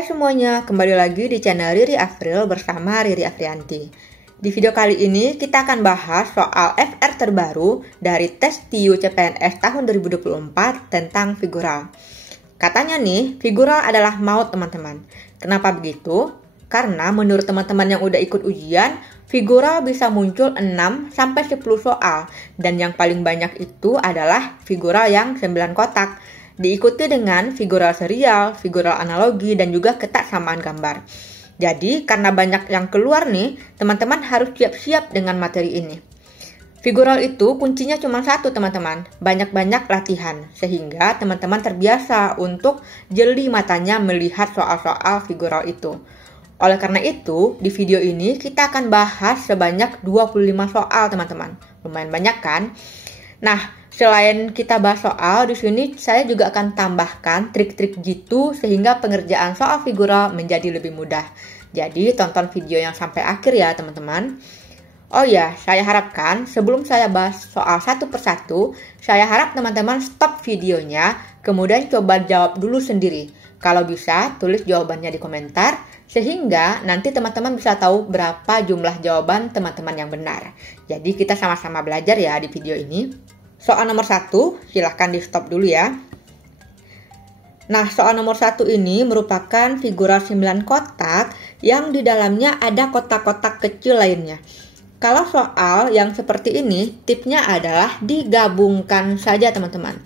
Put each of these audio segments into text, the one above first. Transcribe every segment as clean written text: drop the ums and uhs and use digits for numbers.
Hai semuanya, kembali lagi di channel Riri Afril bersama Riri Afrianti. Di video kali ini kita akan bahas soal FR terbaru dari tes TIU CPNS tahun 2024 tentang figural. Katanya nih, figural adalah maut teman-teman. Kenapa begitu? Karena menurut teman-teman yang udah ikut ujian, figural bisa muncul 6-10 soal. Dan yang paling banyak itu adalah figural yang 9 kotak. Diikuti dengan figural serial, figural analogi, dan juga ketaksamaan gambar. Jadi, karena banyak yang keluar nih, teman-teman harus siap-siap dengan materi ini. Figural itu kuncinya cuma satu teman-teman, banyak-banyak latihan, sehingga teman-teman terbiasa untuk jeli matanya melihat soal-soal figural itu. Oleh karena itu, di video ini kita akan bahas sebanyak 25 soal teman-teman. Lumayan banyak kan? Nah, selain kita bahas soal, di sini saya juga akan tambahkan trik-trik jitu sehingga pengerjaan soal figural menjadi lebih mudah. Jadi, tonton video yang sampai akhir ya, teman-teman. Oh ya, saya harapkan sebelum saya bahas soal satu persatu, saya harap teman-teman stop videonya, kemudian coba jawab dulu sendiri. Kalau bisa, tulis jawabannya di komentar, sehingga nanti teman-teman bisa tahu berapa jumlah jawaban teman-teman yang benar. Jadi kita sama-sama belajar ya di video ini. Soal nomor 1, silahkan di stop dulu ya. Nah, soal nomor 1 ini merupakan figural 9 kotak yang di dalamnya ada kotak-kotak kecil lainnya. Kalau soal yang seperti ini, tipsnya adalah digabungkan saja teman-teman.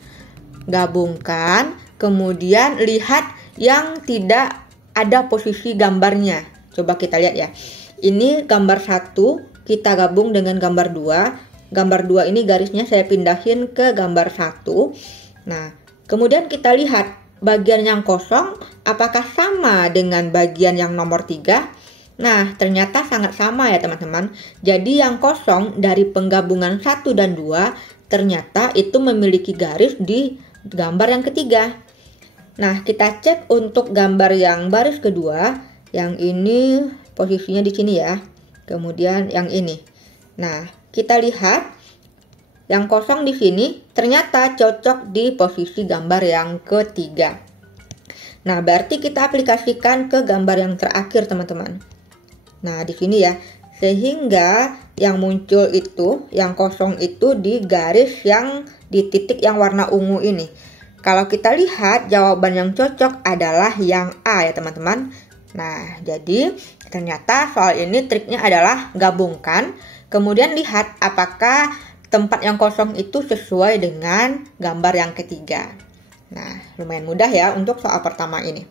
Gabungkan, kemudian lihat yang tidak ada posisi gambarnya. Coba kita lihat ya. Ini gambar 1, kita gabung dengan gambar 2. Gambar 2 ini garisnya saya pindahin ke gambar 1. Nah, kemudian kita lihat bagian yang kosong apakah sama dengan bagian yang nomor 3. Nah, ternyata sangat sama ya teman-teman. Jadi yang kosong dari penggabungan 1 dan 2 ternyata itu memiliki garis di gambar yang ketiga. Nah, kita cek untuk gambar yang baris kedua. Yang ini posisinya di sini ya. Kemudian yang ini. Nah, kita lihat yang kosong di sini ternyata cocok di posisi gambar yang ketiga. Nah, berarti kita aplikasikan ke gambar yang terakhir, teman-teman. Nah, di sini ya. Sehingga yang muncul itu, yang kosong itu di garis yang di titik yang warna ungu ini. Kalau kita lihat jawaban yang cocok adalah yang A ya, teman-teman. Nah, jadi ternyata soal ini triknya adalah gabungkan. Kemudian lihat apakah tempat yang kosong itu sesuai dengan gambar yang ketiga. Nah, lumayan mudah ya untuk soal pertama ini.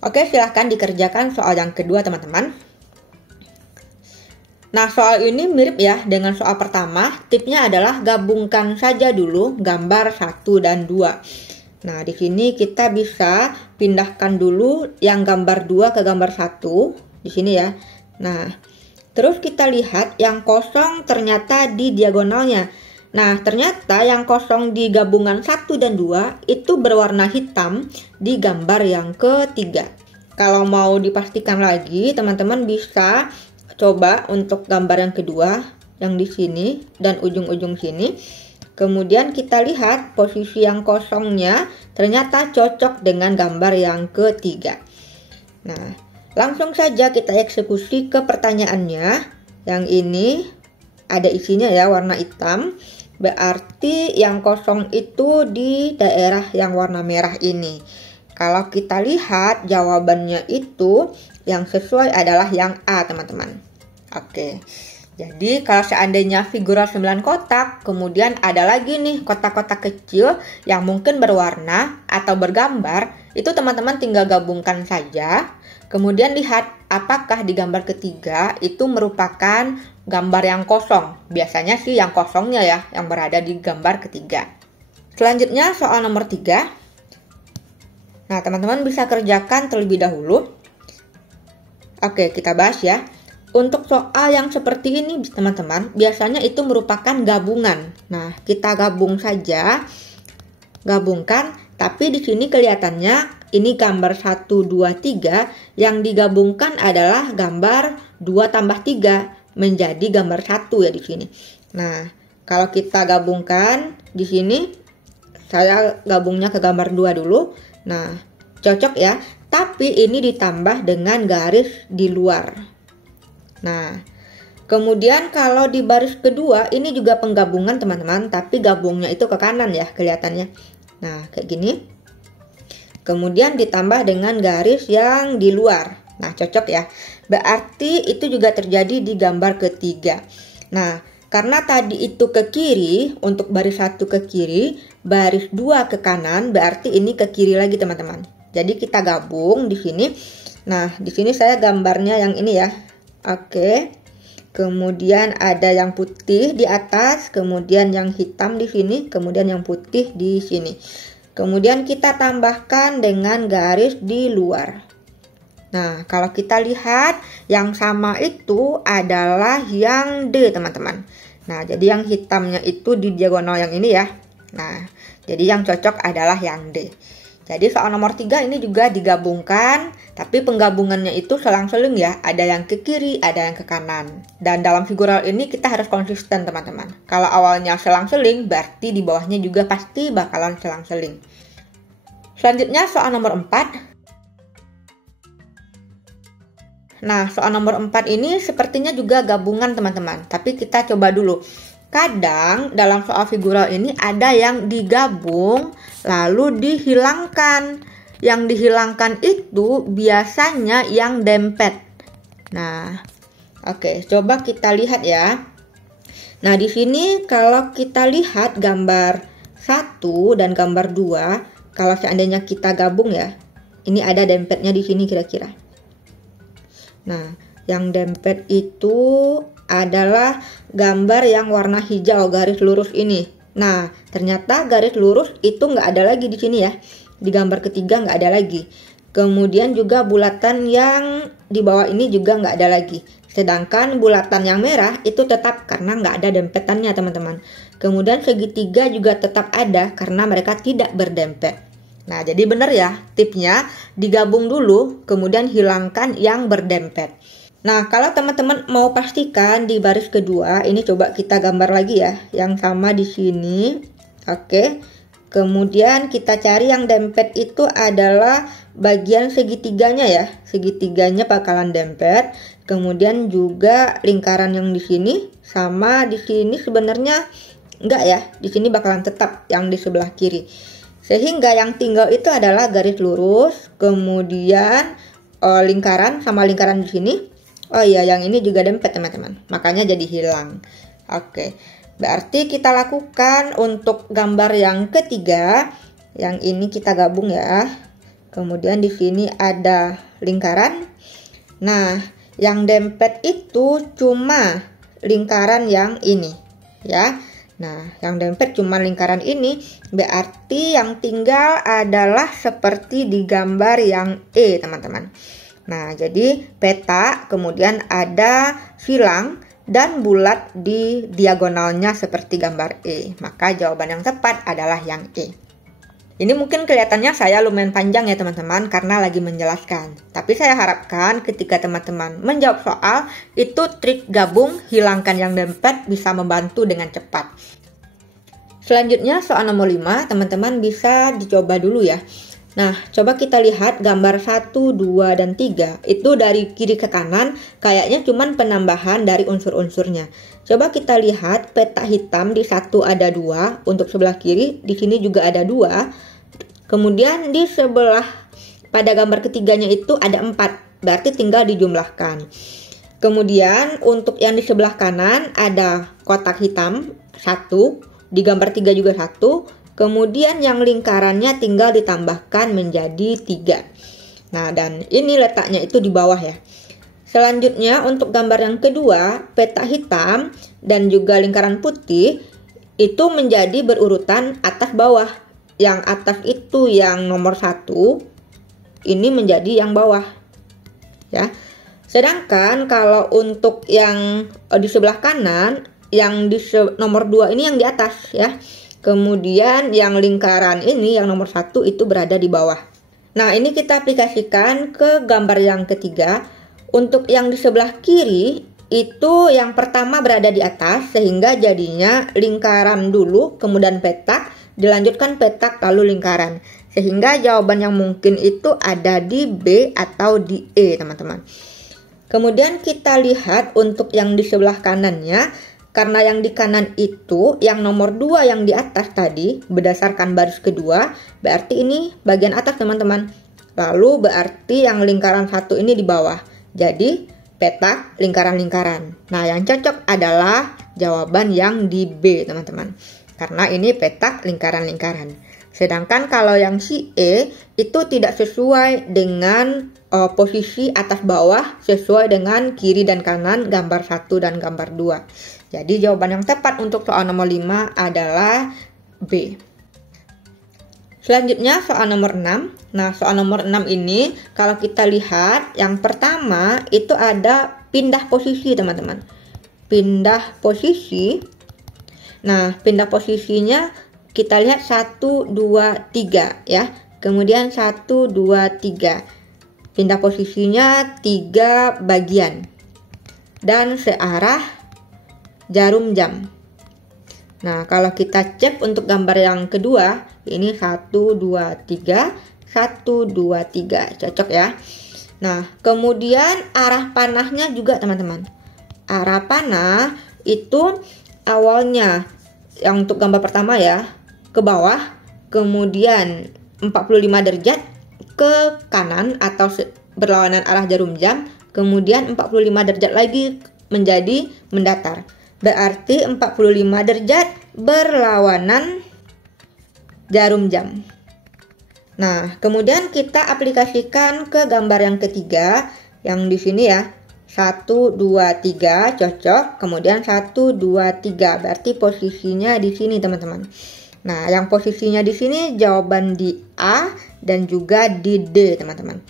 Oke, silahkan dikerjakan soal yang kedua teman-teman. Nah, soal ini mirip ya dengan soal pertama. Tipsnya adalah gabungkan saja dulu gambar 1 dan 2. Nah, di sini kita bisa pindahkan dulu yang gambar 2 ke gambar 1. Di sini ya. Nah, terus kita lihat yang kosong ternyata di diagonalnya. Nah, ternyata yang kosong di gabungan 1 dan 2 itu berwarna hitam di gambar yang ketiga. Kalau mau dipastikan lagi, teman-teman bisa coba untuk gambar yang kedua, yang di sini dan ujung-ujung sini. Kemudian kita lihat posisi yang kosongnya ternyata cocok dengan gambar yang ketiga. Nah, langsung saja kita eksekusi ke pertanyaannya. Yang ini ada isinya ya, warna hitam. Berarti yang kosong itu di daerah yang warna merah ini. Kalau kita lihat jawabannya itu yang sesuai adalah yang A teman-teman. Oke. Jadi kalau seandainya figural 9 kotak, kemudian ada lagi nih kotak-kotak kecil yang mungkin berwarna atau bergambar, itu teman-teman tinggal gabungkan saja. Kemudian lihat apakah di gambar ketiga itu merupakan gambar yang kosong. Biasanya sih yang kosongnya ya, yang berada di gambar ketiga. Selanjutnya soal nomor 3. Nah, teman-teman bisa kerjakan terlebih dahulu. Oke, kita bahas ya. Untuk soal yang seperti ini teman-teman, biasanya itu merupakan gabungan. Nah, kita gabung saja. Gabungkan, tapi di sini kelihatannya ini gambar 1, 2, 3. Yang digabungkan adalah gambar 2 tambah 3 menjadi gambar 1 ya di sini. Nah, kalau kita gabungkan di sini, saya gabungnya ke gambar 2 dulu. Nah, cocok ya. tapi ini ditambah dengan garis di luar. Nah, kemudian kalau di baris kedua ini juga penggabungan teman-teman, tapi gabungnya itu ke kanan ya kelihatannya. Nah, kayak gini. Kemudian ditambah dengan garis yang di luar. Nah, cocok ya. Berarti itu juga terjadi di gambar ketiga. Nah, karena tadi itu ke kiri, untuk baris 1 ke kiri, baris 2 ke kanan, berarti ini ke kiri lagi teman-teman. Jadi kita gabung di sini. Nah, di sini saya gambarnya yang ini ya. Oke. Kemudian ada yang putih di atas, kemudian yang hitam di sini, kemudian yang putih di sini. Kemudian kita tambahkan dengan garis di luar. Nah, kalau kita lihat yang sama itu adalah yang D teman-teman. Nah, jadi yang hitamnya itu di diagonal yang ini ya. Nah, jadi yang cocok adalah yang D. Jadi soal nomor 3 ini juga digabungkan, tapi penggabungannya itu selang-seling ya. Ada yang ke kiri, ada yang ke kanan. Dan dalam figural ini kita harus konsisten teman-teman. Kalau awalnya selang-seling, berarti di bawahnya juga pasti bakalan selang-seling. Selanjutnya soal nomor 4. Nah, soal nomor 4 ini sepertinya juga gabungan teman-teman. Tapi kita coba dulu. Kadang dalam soal figural ini ada yang digabung lalu dihilangkan. Yang dihilangkan itu biasanya yang dempet. Nah, oke, coba kita lihat ya. Nah, di sini kalau kita lihat gambar 1 dan gambar 2, kalau seandainya kita gabung ya, ini ada dempetnya di sini kira-kira. Nah, yang dempet itu adalah gambar yang warna hijau garis lurus ini. Nah, ternyata garis lurus itu nggak ada lagi di sini ya. Di gambar ketiga nggak ada lagi. Kemudian juga bulatan yang di bawah ini juga nggak ada lagi. Sedangkan bulatan yang merah itu tetap karena nggak ada dempetannya teman-teman. Kemudian segitiga juga tetap ada karena mereka tidak berdempet. Nah, jadi benar ya tipsnya digabung dulu kemudian hilangkan yang berdempet. Nah, kalau teman-teman mau pastikan di baris kedua, ini coba kita gambar lagi ya, yang sama di sini. Oke. Kemudian kita cari yang dempet itu adalah bagian segitiganya ya. Segitiganya bakalan dempet. Kemudian juga lingkaran yang di sini sama di sini sebenarnya enggak ya. Di sini bakalan tetap yang di sebelah kiri. Sehingga yang tinggal itu adalah garis lurus, kemudian lingkaran sama lingkaran di sini. Oh iya, yang ini juga dempet teman-teman. Makanya jadi hilang. Oke. Berarti kita lakukan untuk gambar yang ketiga. Yang ini kita gabung ya. Kemudian di sini ada lingkaran. Nah, yang dempet itu cuma lingkaran yang ini ya. Nah, yang dempet cuma lingkaran ini. Berarti yang tinggal adalah seperti di gambar yang E teman-teman. Nah, jadi peta, kemudian ada silang dan bulat di diagonalnya seperti gambar E. Maka jawaban yang tepat adalah yang E. Ini mungkin kelihatannya saya lumayan panjang ya teman-teman karena lagi menjelaskan. Tapi saya harapkan ketika teman-teman menjawab soal, itu trik gabung hilangkan yang dempet bisa membantu dengan cepat. Selanjutnya soal nomor 5, teman-teman bisa dicoba dulu ya. Nah, coba kita lihat gambar 1, 2, dan 3. Itu dari kiri ke kanan, kayaknya cuman penambahan dari unsur-unsurnya. Coba kita lihat peta hitam di 1 ada 2, untuk sebelah kiri di sini juga ada 2. Kemudian di sebelah pada gambar ketiganya itu ada 4, berarti tinggal dijumlahkan. Kemudian untuk yang di sebelah kanan ada kotak hitam 1, di gambar 3 juga 1. Kemudian yang lingkarannya tinggal ditambahkan menjadi 3. Nah, dan ini letaknya itu di bawah ya. Selanjutnya untuk gambar yang kedua, peta hitam dan juga lingkaran putih itu menjadi berurutan atas bawah. Yang atas itu yang nomor 1, ini menjadi yang bawah. Ya. Sedangkan kalau untuk yang di sebelah kanan, yang di nomor 2 ini yang di atas ya. Kemudian yang lingkaran ini yang nomor 1 itu berada di bawah. Nah, ini kita aplikasikan ke gambar yang ketiga. Untuk yang di sebelah kiri itu yang pertama berada di atas sehingga jadinya lingkaran dulu kemudian petak, dilanjutkan petak lalu lingkaran. Sehingga jawaban yang mungkin itu ada di B atau di E, teman-teman. Kemudian kita lihat untuk yang di sebelah kanannya. Karena yang di kanan itu, yang nomor 2 yang di atas tadi, berdasarkan baris kedua, berarti ini bagian atas, teman-teman. Lalu berarti yang lingkaran 1 ini di bawah. Jadi, petak lingkaran-lingkaran. Nah, yang cocok adalah jawaban yang di B, teman-teman. Karena ini petak lingkaran-lingkaran. Sedangkan kalau yang si E, itu tidak sesuai dengan posisi atas bawah, sesuai dengan kiri dan kanan gambar 1 dan gambar 2. Jadi jawaban yang tepat untuk soal nomor 5 adalah B. Selanjutnya soal nomor 6. Nah, soal nomor 6 ini kalau kita lihat yang pertama itu ada pindah posisi, teman-teman. Pindah posisi. Nah, pindah posisinya kita lihat 1, 2, 3 ya. Kemudian 1, 2, 3. Pindah posisinya 3 bagian. Dan searah jarum jam. Nah, kalau kita cek untuk gambar yang kedua, ini 1, 2, 3, 1, 2, 3. Cocok ya. Nah, kemudian arah panahnya juga, teman-teman. Arah panah itu awalnya yang untuk gambar pertama ya, ke bawah, kemudian 45 derajat ke kanan atau berlawanan arah jarum jam, kemudian 45 derajat lagi menjadi mendatar. Berarti 45 derajat berlawanan jarum jam. Nah, kemudian kita aplikasikan ke gambar yang ketiga, yang di sini ya. 1, 2, 3 cocok, kemudian 1, 2, 3. Berarti posisinya di sini, teman-teman. Nah, yang posisinya di sini jawaban di A dan juga di D, teman-teman.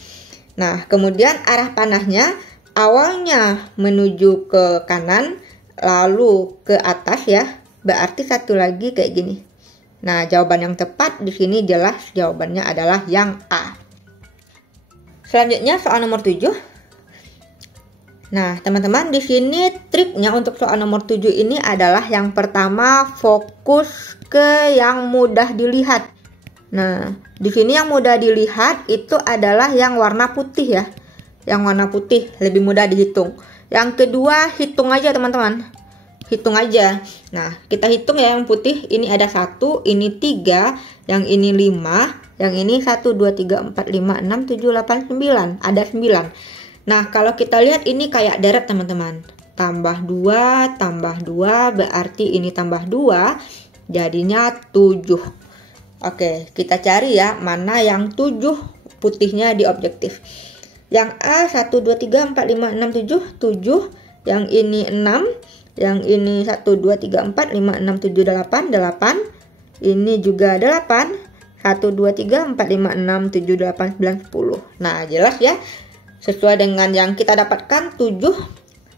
Nah, kemudian arah panahnya awalnya menuju ke kanan, lalu ke atas ya, berarti satu lagi kayak gini. Nah, jawaban yang tepat di sini jelas jawabannya adalah yang A. Selanjutnya soal nomor 7. Nah, teman-teman, di sini triknya untuk soal nomor 7 ini adalah yang pertama fokus ke yang mudah dilihat. Nah, di sini yang mudah dilihat itu adalah yang warna putih ya. Yang warna putih lebih mudah dihitung. Yang kedua, hitung aja, teman-teman. Hitung aja. Nah, kita hitung ya yang putih. Ini ada 1, ini 3, yang ini 5, yang ini 1, 2, 3, 4, 5, 6, 7, 8, 9. Ada 9. Nah, kalau kita lihat ini kayak deret, teman-teman. Tambah 2, tambah 2, berarti ini tambah 2, jadinya 7. Oke, kita cari ya, mana yang 7 putihnya di objektif. Yang A 1, 2, 3, 4, 5, 6, 7, 7. Yang ini 6. Yang ini 1, 2, 3, 4, 5, 6, 7, 8, 8. Ini juga 8. 1, 2, 3, 4, 5, 6, 7, 8, 9, 10. Nah, jelas ya. Sesuai dengan yang kita dapatkan 7,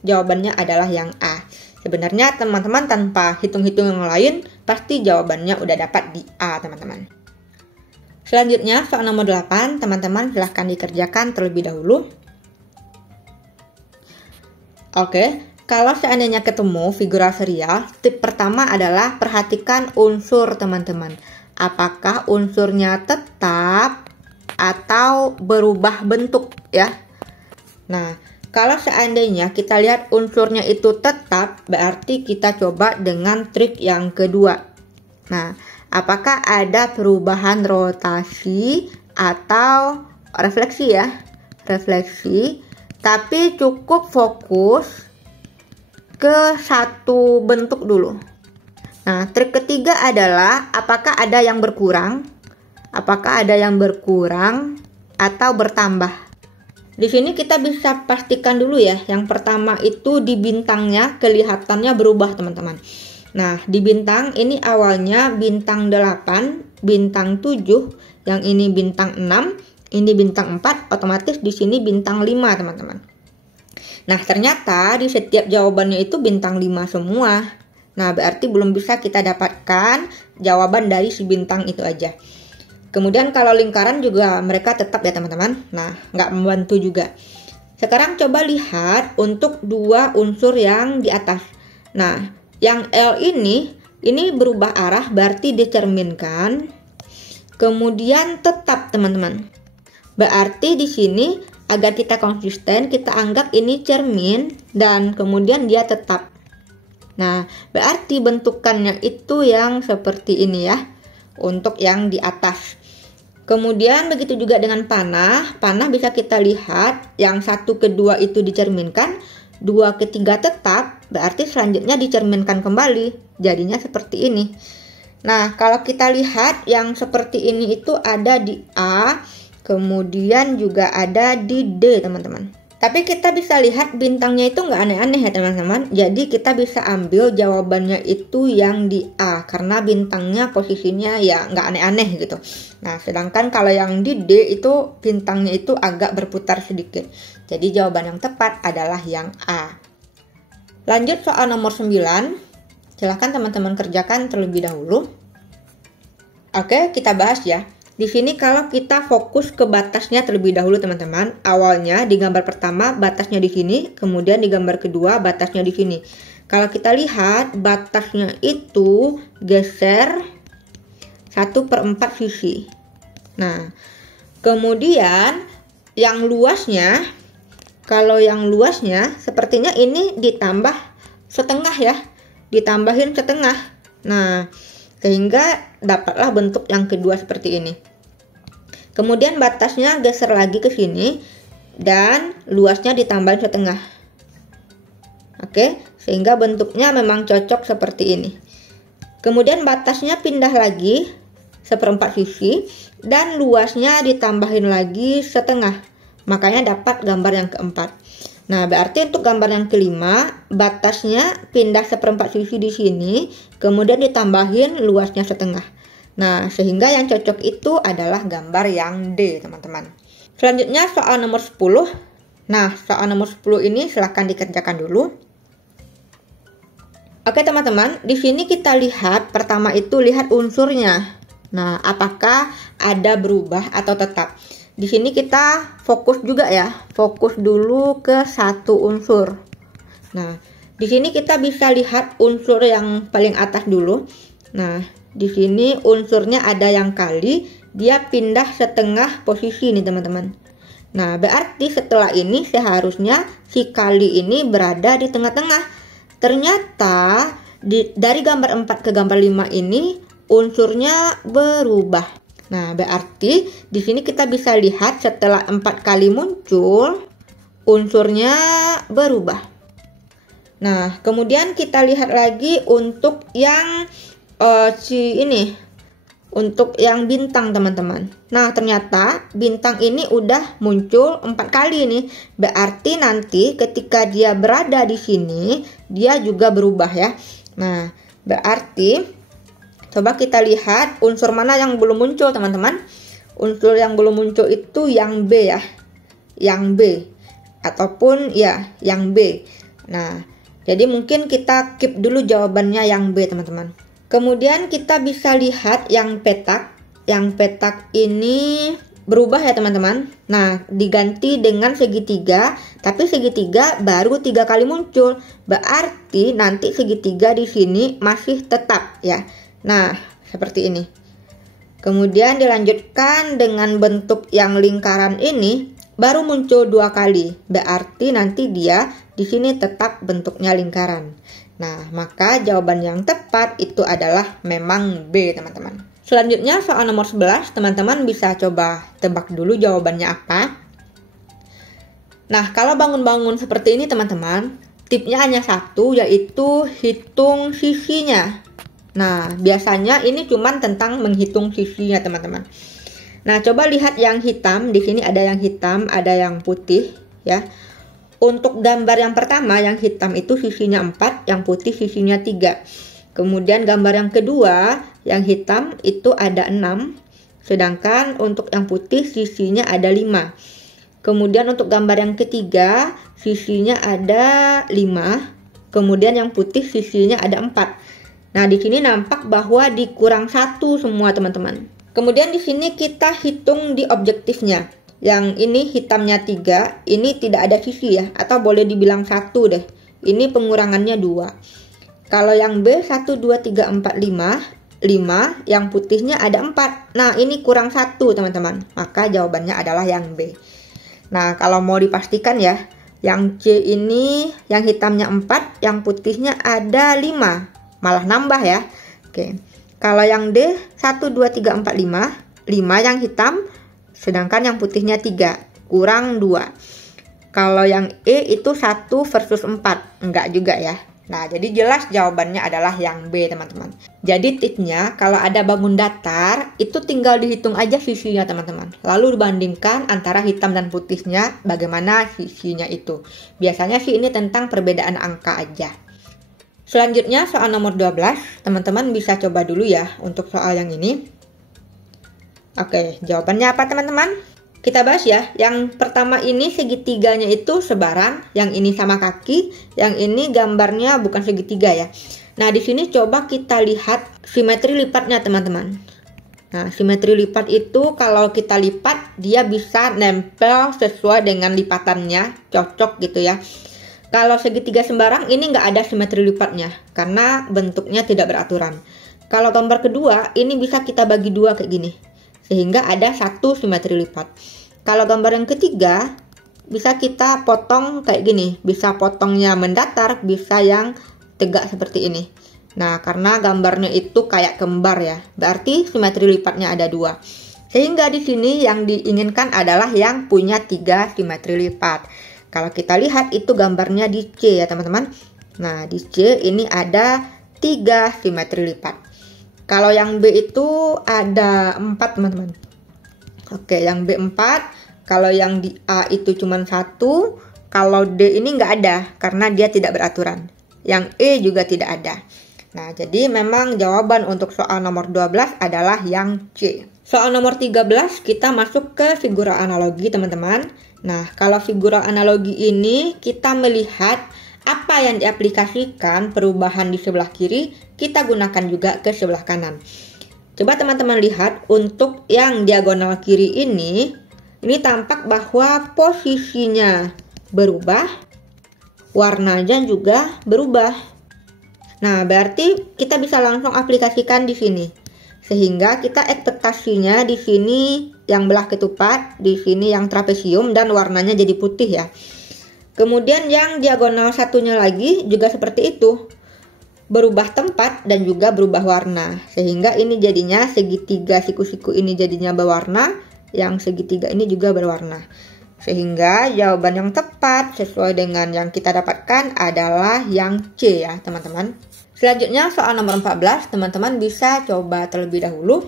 jawabannya adalah yang A. Sebenarnya teman-teman tanpa hitung-hitung yang lain, pasti jawabannya udah dapat di A, teman-teman. Selanjutnya, soal nomor 8, teman-teman silahkan dikerjakan terlebih dahulu. Oke, kalau seandainya ketemu figura serial, tip pertama adalah perhatikan unsur, teman-teman. Apakah unsurnya tetap atau berubah bentuk ya? Nah, kalau seandainya kita lihat unsurnya itu tetap, berarti kita coba dengan trik yang kedua. Nah, apakah ada perubahan rotasi atau refleksi ya? Refleksi, tapi cukup fokus ke satu bentuk dulu. Nah, trik ketiga adalah apakah ada yang berkurang? Apakah ada yang berkurang atau bertambah? Di sini kita bisa pastikan dulu ya. Yang pertama itu di bintangnya kelihatannya berubah, teman-teman. Nah, di bintang ini awalnya bintang 8, bintang 7, yang ini bintang 6, ini bintang 4, otomatis di sini bintang 5, teman-teman. Nah, ternyata di setiap jawabannya itu bintang 5 semua. Nah, berarti belum bisa kita dapatkan jawaban dari si bintang itu aja. Kemudian kalau lingkaran juga mereka tetap ya, teman-teman. Nah, nggak membantu juga. Sekarang coba lihat untuk dua unsur yang di atas. Nah, yang L ini berubah arah, berarti dicerminkan kemudian tetap teman-teman. Berarti di sini agar kita konsisten, kita anggap ini cermin dan kemudian dia tetap. Nah, berarti bentukannya itu yang seperti ini ya, untuk yang di atas. Kemudian begitu juga dengan panah. Panah bisa kita lihat yang 1 ke 2 itu dicerminkan, 2 ke 3 tetap, berarti selanjutnya dicerminkan kembali. Jadinya seperti ini. Nah, kalau kita lihat yang seperti ini itu ada di A, kemudian juga ada di D teman-teman. Tapi kita bisa lihat bintangnya itu nggak aneh-aneh ya teman-teman. Jadi kita bisa ambil jawabannya itu yang di A, karena bintangnya posisinya ya nggak aneh-aneh gitu. Nah, sedangkan kalau yang di D itu bintangnya itu agak berputar sedikit. Jadi jawaban yang tepat adalah yang A. Lanjut soal nomor 9. Silahkan teman-teman kerjakan terlebih dahulu. Oke, kita bahas ya. Di sini kalau kita fokus ke batasnya terlebih dahulu teman-teman. Awalnya di gambar pertama batasnya di sini, kemudian di gambar kedua batasnya di sini. Kalau kita lihat batasnya itu geser 1/4 sisi. Nah, kemudian yang luasnya, kalau yang luasnya sepertinya ini ditambah setengah ya. Ditambahin setengah. Nah, sehingga dapatlah bentuk yang kedua seperti ini. Kemudian batasnya geser lagi ke sini dan luasnya ditambahin setengah. Oke, sehingga bentuknya memang cocok seperti ini. Kemudian batasnya pindah lagi 1/4 sisi dan luasnya ditambahin lagi setengah. Makanya dapat gambar yang keempat. Nah, berarti untuk gambar yang kelima, batasnya pindah 1/4 sisi di sini, kemudian ditambahin luasnya setengah. Nah, sehingga yang cocok itu adalah gambar yang D, teman-teman. Selanjutnya soal nomor 10. Nah, soal nomor 10 ini silahkan dikerjakan dulu. Oke, teman-teman, di sini kita lihat pertama itu lihat unsurnya. Nah, apakah ada berubah atau tetap? Di sini kita fokus juga ya, fokus dulu ke satu unsur. Nah, di sini kita bisa lihat unsur yang paling atas dulu. Nah, di sini unsurnya ada yang kali, dia pindah setengah posisi nih teman-teman. Nah, berarti setelah ini seharusnya si kali ini berada di tengah-tengah. Ternyata dari gambar 4 ke gambar 5 ini unsurnya berubah. Nah, berarti di sini kita bisa lihat setelah 4 kali muncul, unsurnya berubah. Nah, kemudian kita lihat lagi untuk yang untuk yang bintang teman-teman. Nah, ternyata bintang ini udah muncul 4 kali nih. Berarti nanti ketika dia berada di sini, dia juga berubah ya. Nah, berarti coba kita lihat unsur mana yang belum muncul teman-teman. Unsur yang belum muncul itu yang B ya. Yang B. Ataupun ya yang B. Nah, jadi mungkin kita keep dulu jawabannya yang B teman-teman. Kemudian kita bisa lihat yang petak. Yang petak ini berubah ya teman-teman. Nah, diganti dengan segitiga. Tapi segitiga baru 3 kali muncul. Berarti nanti segitiga di sini masih tetap ya. Nah, seperti ini. Kemudian dilanjutkan dengan bentuk yang lingkaran ini. Baru muncul 2 kali. Berarti nanti dia di sini tetap bentuknya lingkaran. Nah, maka jawaban yang tepat itu adalah memang B, teman-teman. Selanjutnya soal nomor 11, teman-teman bisa coba tebak dulu jawabannya apa. Nah, kalau bangun-bangun seperti ini, teman-teman, tipnya hanya satu, yaitu hitung sisinya. Nah, biasanya ini cuma tentang menghitung sisinya, teman-teman. Nah, coba lihat yang hitam. Di sini ada yang hitam, ada yang putih, ya. Untuk gambar yang pertama, yang hitam itu sisinya 4, yang putih sisinya 3. Kemudian gambar yang kedua, yang hitam itu ada 6. Sedangkan untuk yang putih sisinya ada 5. Kemudian untuk gambar yang ketiga, sisinya ada 5. Kemudian yang putih sisinya ada 4. Nah, di sini nampak bahwa dikurang 1 semua, teman-teman. Kemudian di sini kita hitung di objektifnya. Yang ini hitamnya 3, ini tidak ada sisi ya, atau boleh dibilang 1 deh. Ini pengurangannya 2. Kalau yang B 1, 2, 3, 4, 5, 5, yang putihnya ada 4. Nah, ini kurang 1, teman-teman. Maka jawabannya adalah yang B. Nah, kalau mau dipastikan ya, yang C ini yang hitamnya 4, yang putihnya ada 5. Malah nambah ya. Oke. Kalau yang D 1, 2, 3, 4, 5. 5 yang hitam, sedangkan yang putihnya 3. Kurang 2. Kalau yang E itu 1 versus 4. Enggak juga ya. Nah, jadi jelas jawabannya adalah yang B, teman-teman. Jadi tipsnya, kalau ada bangun datar, itu tinggal dihitung aja sisinya, teman-teman. Lalu dibandingkan antara hitam dan putihnya, bagaimana sisinya itu. Biasanya sih ini tentang perbedaan angka aja. Selanjutnya, soal nomor 12. Teman-teman bisa coba dulu ya untuk soal yang ini. Oke, jawabannya apa, teman-teman? Kita bahas ya, yang pertama ini segitiganya itu sebaran, yang ini sama kaki, yang ini gambarnya bukan segitiga ya. Nah, di sini coba kita lihat simetri lipatnya, teman-teman. Nah, simetri lipat itu kalau kita lipat, dia bisa nempel sesuai dengan lipatannya, cocok gitu ya. Kalau segitiga sembarang, ini nggak ada simetri lipatnya, karena bentuknya tidak beraturan. Kalau gambar kedua, ini bisa kita bagi dua kayak gini, sehingga ada satu simetri lipat. Kalau gambar yang ketiga, bisa kita potong kayak gini. Bisa potongnya mendatar, bisa yang tegak seperti ini. Nah, karena gambarnya itu kayak kembar ya. Berarti simetri lipatnya ada 2. Sehingga di sini yang diinginkan adalah yang punya 3 simetri lipat. Kalau kita lihat itu gambarnya di C ya, teman-teman. Nah, di C ini ada 3 simetri lipat. Kalau yang B itu ada 4, teman-teman. Oke, yang B 4. Kalau yang di A itu cuma 1. Kalau D ini nggak ada, karena dia tidak beraturan. Yang E juga tidak ada. Nah, jadi memang jawaban untuk soal nomor 12 adalah yang C. Soal nomor 13, kita masuk ke figura analogi, teman-teman. Nah, kalau figura analogi ini, kita melihat apa yang diaplikasikan perubahan di sebelah kiri, kita gunakan juga ke sebelah kanan. Coba teman-teman lihat untuk yang diagonal kiri ini tampak bahwa posisinya berubah, warnanya juga berubah. Nah, berarti kita bisa langsung aplikasikan di sini. Sehingga kita ekspektasinya di sini yang belah ketupat, di sini yang trapesium dan warnanya jadi putih ya. Kemudian yang diagonal satunya lagi juga seperti itu. Berubah tempat dan juga berubah warna, sehingga ini jadinya segitiga siku-siku ini jadinya berwarna, yang segitiga ini juga berwarna, sehingga jawaban yang tepat sesuai dengan yang kita dapatkan adalah yang C ya, teman-teman. Selanjutnya soal nomor 14, teman-teman bisa coba terlebih dahulu.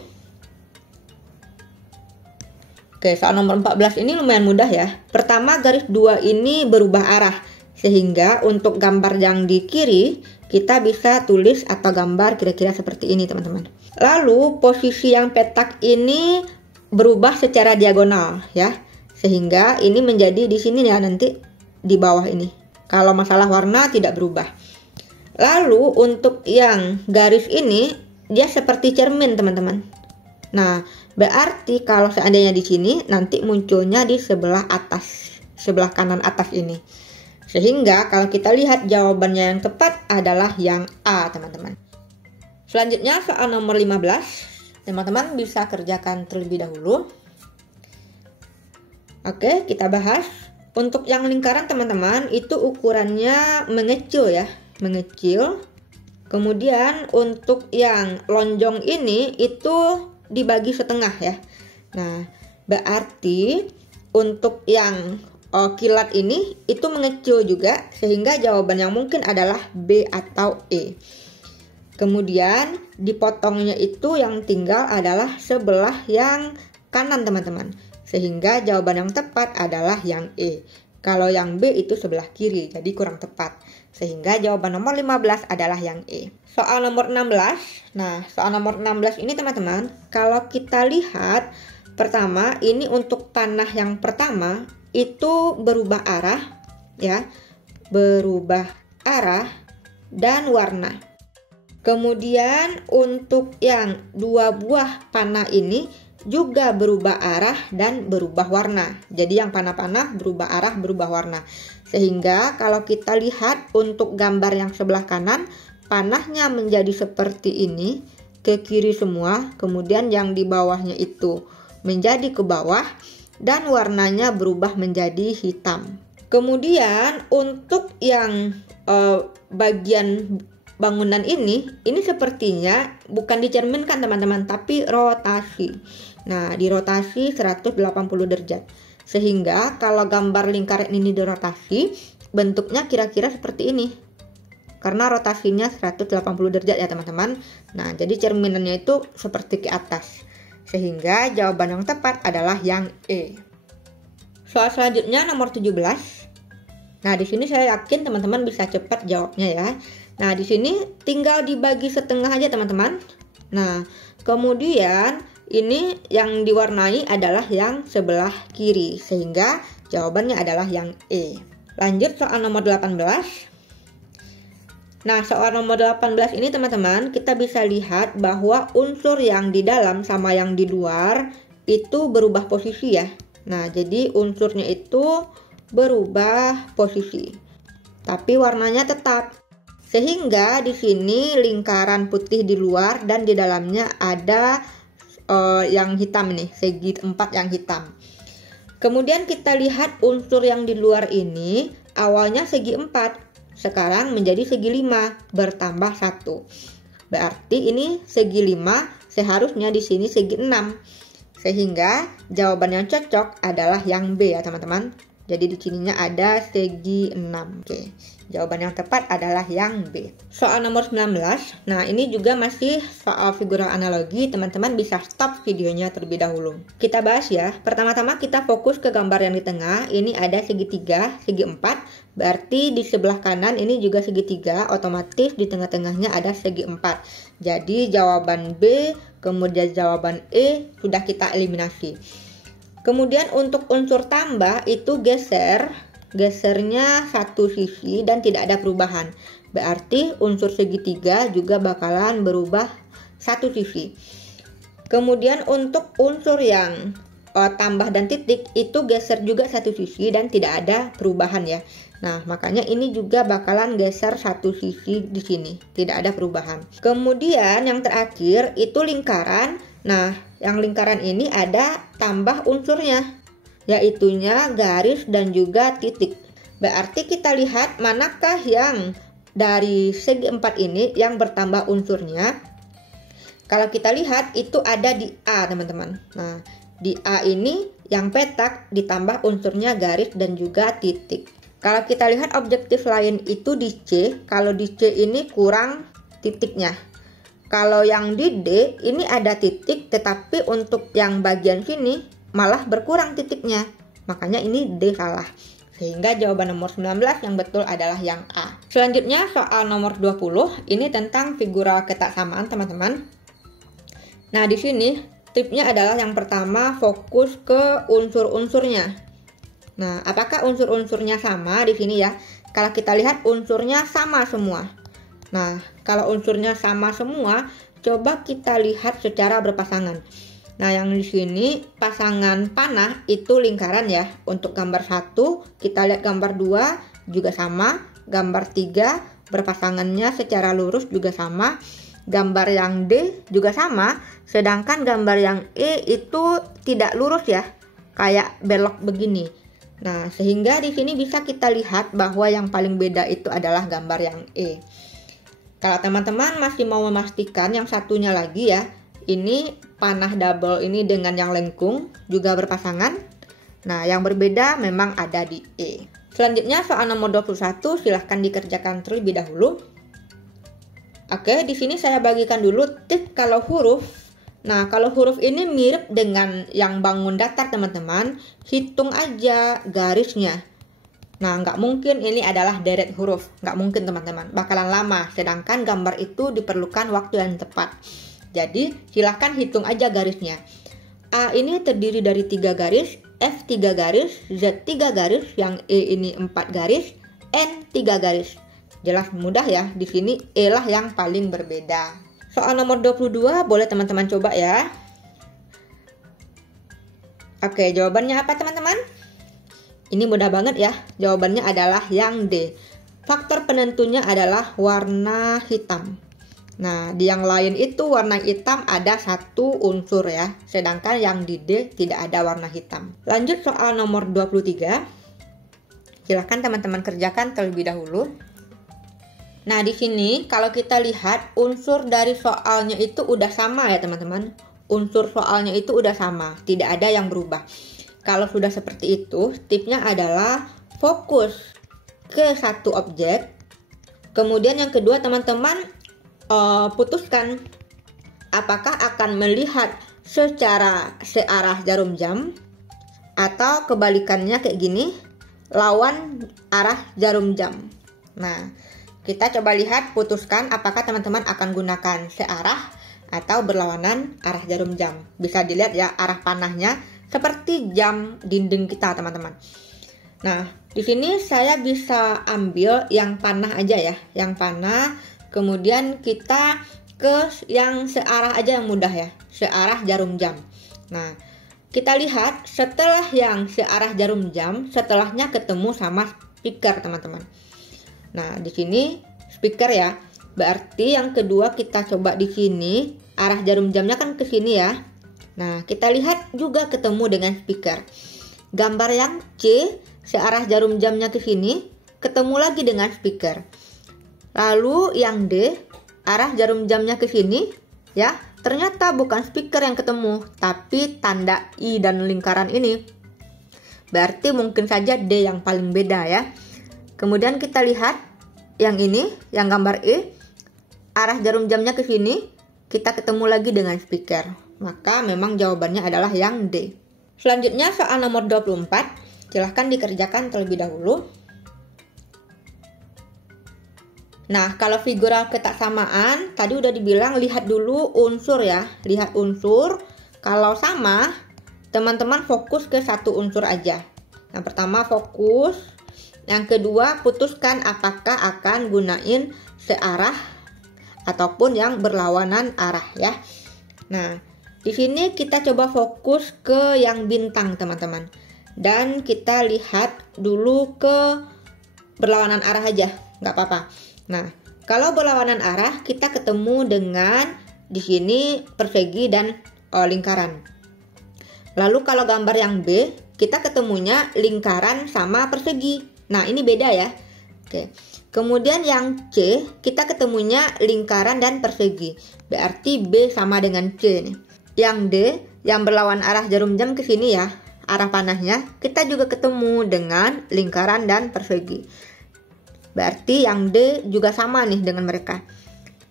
Oke, soal nomor 14 ini lumayan mudah ya. Pertama, garis 2 ini berubah arah, sehingga untuk gambar yang di kiri kita bisa tulis atau gambar kira-kira seperti ini, teman-teman. Lalu posisi yang petak ini berubah secara diagonal ya. Sehingga ini menjadi di sini ya, nanti di bawah ini. Kalau masalah warna tidak berubah. Lalu untuk yang garis ini dia seperti cermin, teman-teman. Nah, berarti kalau seandainya di sini nanti munculnya di sebelah atas, sebelah kanan atas ini. Sehingga kalau kita lihat jawabannya yang tepat adalah yang A, teman-teman. Selanjutnya soal nomor 15. Teman-teman bisa kerjakan terlebih dahulu. Oke, kita bahas. Untuk yang lingkaran, teman-teman, itu ukurannya mengecil ya, mengecil. Kemudian untuk yang lonjong ini itu dibagi setengah ya. Nah, berarti untuk yang kilat ini itu mengecil juga, sehingga jawaban yang mungkin adalah B atau E. Kemudian dipotongnya itu yang tinggal adalah sebelah yang kanan, teman-teman, sehingga jawaban yang tepat adalah yang E. Kalau yang B itu sebelah kiri, jadi kurang tepat, sehingga jawaban nomor 15 adalah yang E. Soal nomor 16. Nah, soal nomor 16 ini, teman-teman, kalau kita lihat pertama, ini untuk panah yang pertama itu berubah arah ya, berubah arah dan warna. Kemudian untuk yang 2 buah panah ini juga berubah arah dan berubah warna. Jadi yang panah-panah berubah arah, berubah warna. Sehingga kalau kita lihat untuk gambar yang sebelah kanan, panahnya menjadi seperti ini, ke kiri semua, kemudian yang di bawahnya itu menjadi ke bawah, dan warnanya berubah menjadi hitam. Kemudian untuk yang bagian bangunan ini sepertinya bukan dicerminkan teman-teman, tapi rotasi. Nah, dirotasi 180 derajat. Sehingga kalau gambar lingkaran ini dirotasi, bentuknya kira-kira seperti ini. Karena rotasinya 180 derajat ya teman-teman. Nah, jadi cerminannya itu seperti ke atas. Sehingga jawaban yang tepat adalah yang E. Soal selanjutnya nomor 17. Nah, di sini saya yakin teman-teman bisa cepat jawabnya ya. Nah, di sini tinggal dibagi setengah aja teman-teman. Nah, kemudian ini yang diwarnai adalah yang sebelah kiri, sehingga jawabannya adalah yang E. Lanjut soal nomor 18. Nah, soal nomor 18 ini teman-teman, kita bisa lihat bahwa unsur yang di dalam sama yang di luar itu berubah posisi ya. Nah, jadi unsurnya itu berubah posisi, tapi warnanya tetap. Sehingga di sini lingkaran putih di luar dan di dalamnya ada yang hitam nih, segi 4 yang hitam. Kemudian kita lihat unsur yang di luar ini awalnya segi 4, sekarang menjadi segi 5, bertambah 1. Berarti ini segi 5, seharusnya di sini segi 6. Sehingga jawaban yang cocok adalah yang B ya teman-teman. Jadi di sininya ada segi 6. Oke. Jawaban yang tepat adalah yang B. Soal nomor 19. Nah, ini juga masih soal figural analogi. Teman-teman bisa stop videonya terlebih dahulu. Kita bahas ya. Pertama-tama kita fokus ke gambar yang di tengah. Ini ada segitiga, segi 4. Berarti di sebelah kanan ini juga segitiga. Otomatis di tengah-tengahnya ada segi 4. Jadi jawaban B, kemudian jawaban E sudah kita eliminasi. Kemudian untuk unsur tambah itu gesernya satu sisi dan tidak ada perubahan. Berarti unsur segitiga juga bakalan berubah satu sisi. Kemudian untuk unsur yang tambah dan titik itu geser juga satu sisi dan tidak ada perubahan ya. Nah, makanya ini juga bakalan geser satu sisi di sini, tidak ada perubahan. Kemudian yang terakhir itu lingkaran. Nah, yang lingkaran ini ada tambah unsurnya, yaitunya garis dan juga titik. Berarti kita lihat manakah yang dari segi 4 ini yang bertambah unsurnya. Kalau kita lihat itu ada di A teman-teman. Nah, di A ini yang petak ditambah unsurnya garis dan juga titik. Kalau kita lihat objektif lain itu di C. Kalau di C ini kurang titiknya. Kalau yang di D ini ada titik, tetapi untuk yang bagian sini malah berkurang titiknya. Makanya ini D salah. Sehingga jawaban nomor 19 yang betul adalah yang A. Selanjutnya soal nomor 20. Ini tentang figural ketaksamaan teman-teman. Nah, di sini tipsnya adalah yang pertama fokus ke unsur-unsurnya. Nah, apakah unsur-unsurnya sama di sini ya? Kalau kita lihat unsurnya sama semua. Nah, kalau unsurnya sama semua, coba kita lihat secara berpasangan. Nah, yang di sini pasangan panah itu lingkaran ya. Untuk gambar 1, kita lihat gambar 2 juga sama. Gambar 3 berpasangannya secara lurus juga sama. Gambar yang D juga sama. Sedangkan gambar yang E itu tidak lurus ya. Kayak belok begini. Nah, sehingga di sini bisa kita lihat bahwa yang paling beda itu adalah gambar yang E. Kalau teman-teman masih mau memastikan yang satunya lagi ya, ini panah double ini dengan yang lengkung juga berpasangan. Nah, yang berbeda memang ada di E. Selanjutnya soal nomor 21, silahkan dikerjakan terlebih dahulu. Oke, di sini saya bagikan dulu tips kalau huruf. Nah, kalau huruf ini mirip dengan yang bangun datar teman-teman, hitung aja garisnya. Nah, nggak mungkin ini adalah deret huruf. Nggak mungkin teman-teman, bakalan lama. Sedangkan gambar itu diperlukan waktu yang tepat. Jadi, silahkan hitung aja garisnya. A ini terdiri dari 3 garis, F 3 garis, Z 3 garis, yang E ini 4 garis, N 3 garis. Jelas mudah ya, di sini E lah yang paling berbeda. Soal nomor 22, boleh teman-teman coba ya. Oke, jawabannya apa teman-teman? Ini mudah banget ya, jawabannya adalah yang D. Faktor penentunya adalah warna hitam. Nah, di yang lain itu warna hitam ada 1 unsur ya, sedangkan yang di D tidak ada warna hitam. Lanjut soal nomor 23. Silahkan teman-teman kerjakan terlebih dahulu. Nah, di sini kalau kita lihat unsur dari soalnya itu udah sama ya teman-teman. Unsur soalnya itu udah sama, tidak ada yang berubah. Kalau sudah seperti itu, tipsnya adalah fokus ke satu objek. Kemudian yang kedua teman-teman putuskan apakah akan melihat secara searah jarum jam atau kebalikannya kayak gini, lawan arah jarum jam. Nah, kita coba lihat, putuskan apakah teman-teman akan gunakan searah atau berlawanan arah jarum jam. Bisa dilihat ya, arah panahnya seperti jam dinding kita teman-teman. Nah, di sini saya bisa ambil yang panah aja ya, yang panah. Kemudian kita ke yang searah aja yang mudah ya, searah jarum jam. Nah, kita lihat setelah yang searah jarum jam, setelahnya ketemu sama speaker teman-teman. Nah, di sini speaker ya. Berarti yang kedua kita coba di sini, arah jarum jamnya kan ke sini ya. Nah, kita lihat juga ketemu dengan speaker. Gambar yang C, searah jarum jamnya ke sini, ketemu lagi dengan speaker. Lalu yang D, arah jarum jamnya ke sini, ya, ternyata bukan speaker yang ketemu, tapi tanda I dan lingkaran ini. Berarti mungkin saja D yang paling beda ya. Kemudian kita lihat yang ini, yang gambar E, arah jarum jamnya ke sini, kita ketemu lagi dengan speaker. Maka memang jawabannya adalah yang D. Selanjutnya soal nomor 24, silahkan dikerjakan terlebih dahulu. Nah, kalau figural ketaksamaan, tadi udah dibilang lihat dulu unsur ya. Lihat unsur, kalau sama, teman-teman fokus ke satu unsur aja. Yang pertama fokus, yang kedua putuskan apakah akan gunain searah ataupun yang berlawanan arah ya. Nah, di sini kita coba fokus ke yang bintang teman-teman. Dan kita lihat dulu ke berlawanan arah aja, nggak apa-apa. Nah, kalau berlawanan arah kita ketemu dengan di sini persegi dan lingkaran. Lalu kalau gambar yang B, kita ketemunya lingkaran sama persegi. Nah, ini beda ya. Oke. Kemudian yang C, kita ketemunya lingkaran dan persegi. Berarti B sama dengan C nih. Yang D, yang berlawan arah jarum jam ke sini ya, arah panahnya, kita juga ketemu dengan lingkaran dan persegi. Berarti yang D juga sama nih dengan mereka.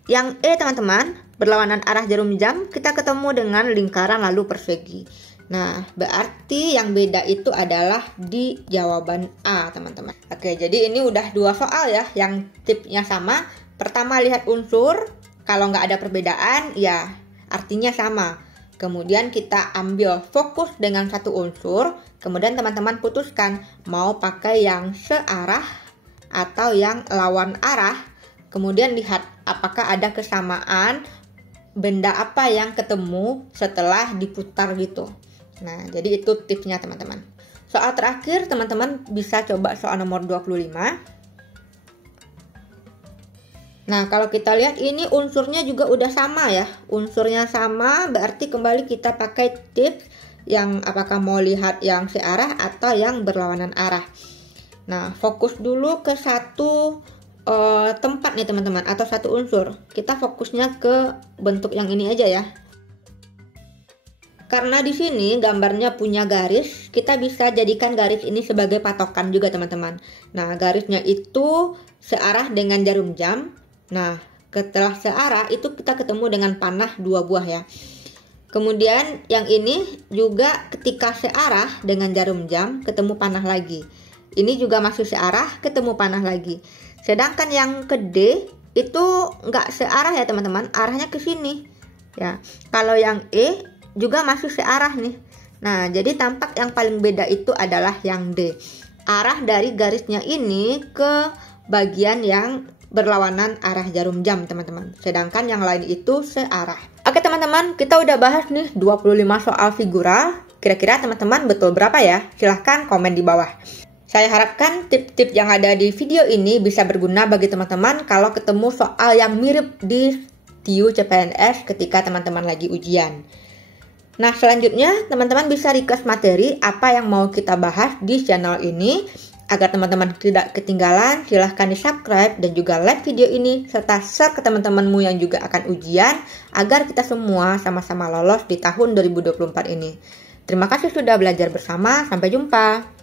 Yang E teman-teman, berlawanan arah jarum jam, kita ketemu dengan lingkaran lalu persegi. Nah, berarti yang beda itu adalah di jawaban A teman-teman. Oke, jadi ini udah 2 soal ya, yang tipsnya sama. Pertama lihat unsur, kalau nggak ada perbedaan ya artinya sama. Kemudian kita ambil fokus dengan satu unsur, kemudian teman-teman putuskan mau pakai yang searah atau yang lawan arah. Kemudian lihat apakah ada kesamaan benda apa yang ketemu setelah diputar gitu. Nah, jadi itu tipsnya teman-teman. Soal terakhir teman-teman bisa coba soal nomor 25. Nah, kalau kita lihat ini unsurnya juga udah sama ya. Unsurnya sama, berarti kembali kita pakai tips yang apakah mau lihat yang searah atau yang berlawanan arah. Nah, fokus dulu ke satu tempat nih teman-teman, atau satu unsur. Kita fokusnya ke bentuk yang ini aja ya. Karena di sini gambarnya punya garis, kita bisa jadikan garis ini sebagai patokan juga teman-teman. Nah, garisnya itu searah dengan jarum jam. Nah, setelah searah itu kita ketemu dengan panah 2 buah ya. Kemudian yang ini juga ketika searah dengan jarum jam ketemu panah lagi. Ini juga masih searah, ketemu panah lagi. Sedangkan yang ke D itu nggak searah ya teman-teman, arahnya ke sini. Ya, kalau yang E juga masih searah nih. Nah, jadi tampak yang paling beda itu adalah yang D. Arah dari garisnya ini ke bagian yang berlawanan arah jarum jam teman-teman. Sedangkan yang lain itu searah. Oke teman-teman, kita udah bahas nih 25 soal figural. Kira-kira teman-teman betul berapa ya? Silahkan komen di bawah. Saya harapkan tip-tip yang ada di video ini bisa berguna bagi teman-teman kalau ketemu soal yang mirip di TIU CPNS ketika teman-teman lagi ujian. Nah, selanjutnya teman-teman bisa request materi apa yang mau kita bahas di channel ini. Agar teman-teman tidak ketinggalan, silahkan di-subscribe dan juga like video ini, serta share ke teman-temanmu yang juga akan ujian, agar kita semua sama-sama lolos di tahun 2024 ini. Terima kasih sudah belajar bersama, sampai jumpa.